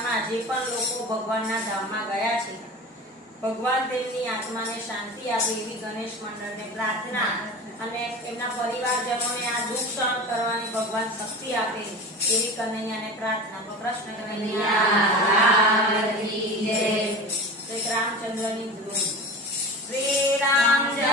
દુનિયામાં જે પણ લોકો ભગવાનના ધામમાં ગયા છે, ભગવાન તેમની આત્માને શાંતિ આપે એવી ગણેશ મંડળને પ્રાર્થના અને એમના પરિવારજનોને આ દુઃખ સહન કરવાની ભગવાન શક્તિ આપે એવી કનૈયાને પ્રાર્થના. તો કૃષ્ણ કનૈયા શ્રી રામચંદ્રની ધૂન. શ્રી રામ જય